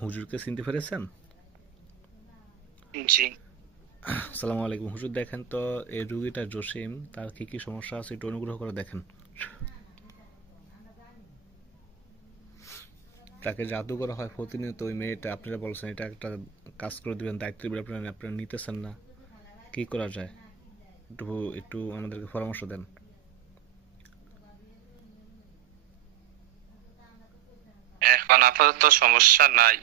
হুজুরকে চিনতে পেরেছেন? জি। আসসালামু আলাইকুম হুজুর, দেখেন তো এই রুগীটা জসিম, তার কি কি সমস্যা আছে একটু অনুগ্রহ করে দেখেন। তাকে জাদু করা হয় প্রতিনিয়ত। ওই মেয়েটা, আপনারা বলছেন এটা একটা কাজ করে দিবেন, দায়িত্ব দিবেন, আপনারা নিতেছেন না। কি করা যায় একটু একটু আমাদেরকে পরামর্শ দেন। এখন আপাতত সমস্যা নাই।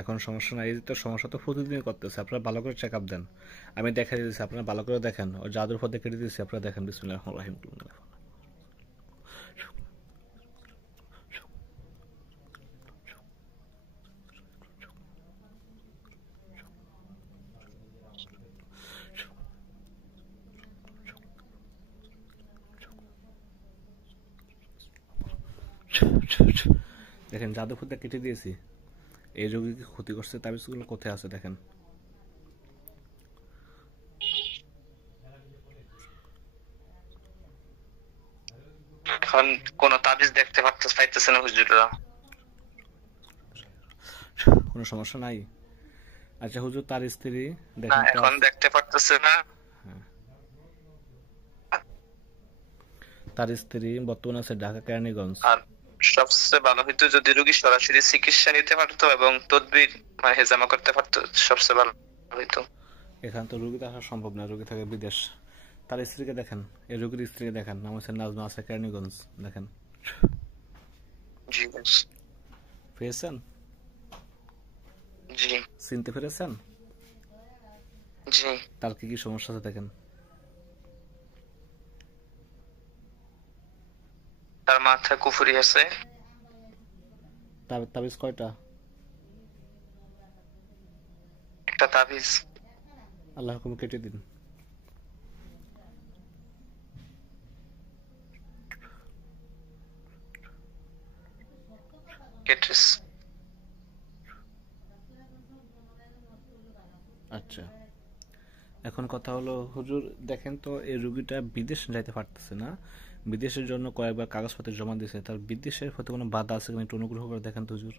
এখন সমস্যা নাই, এই তো সমস্যা তো প্রতিদিনই করতেছে। আপনারা ভালো করে চেক আপ দেন, আমি দেখা দিয়েছি, আপনারা ভালো করে দেখেন। ও জাদুর পথে কেটে দিয়েছি, আপনারা দেখেন। বিসমিল্লাহির রহমানির রহিম। দেখেন জাদু পথে কেটে দিয়েছি। এই রোগীকে ক্ষতি করছে, তাবিজগুলো কোথায় আছে দেখেন। এখন কোন তাবিজ দেখতে পাইতেছে না হুজুররা। কোনো সমস্যা নাই। আচ্ছা হুজুর, তার স্ত্রী না, দেখেন তো এখন দেখতে পারতেছে না। তার স্ত্রী বর্তমানে আছে ঢাকা কেরানীগঞ্জ। আর সবচেয়ে ভালো হইতো যদি রোগী সরাসরি চিকিৎসা নিতে পারতো এবং তদবির মানে হেজামা করতে পারতো, সবচেয়ে ভালো হইতো। এখান তো রুগী দেখা সম্ভব না, রুগী থাকে বিদেশ। তার স্ত্রীকে দেখেন, এই রোগীর স্ত্রীকে দেখেন, নাম হচ্ছে নাজমা, আছে কেরানীগঞ্জ। দেখেন, জি পেয়েছেন? জি চিনতে পেরেছেন? জি। তার কি কি সমস্যা আছে দেখেন। তার মাথায় কুফুরি আছে। তার তাবিজ কয়টা? একটা তাবিজ। আল্লাহ হুকুম কেটে দিন। কেটেস। আচ্ছা, এখন কথা হলো হুজুর, দেখেন তো এই রুগীটা বিদেশ যাইতে পারতেছে না। বিদেশের জন্য কয়েকবার কাগজপত্র জমা দিয়েছে, তার বিদেশের প্রতি কোনো বাধা আছে কিনা একটু অনুগ্রহ করে দেখেন তো হুজুর।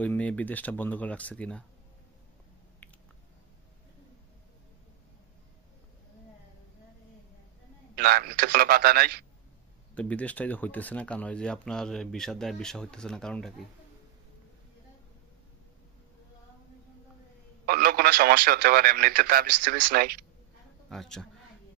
ওই মেয়ে বিদেশটা বন্ধ করে রাখছে কিনা। না, এমনিতে কোনো বাধা নাই। তো বিদেশটাই যে হইতেছে না কেন? এই যে আপনার ভিসা দেয়, ভিসা হইতেছে না, কারণটা কি? অন্য কোনো সমস্যা হতে পারে, এমনিতে তাবিজ টাবিজ নাই। আচ্ছা,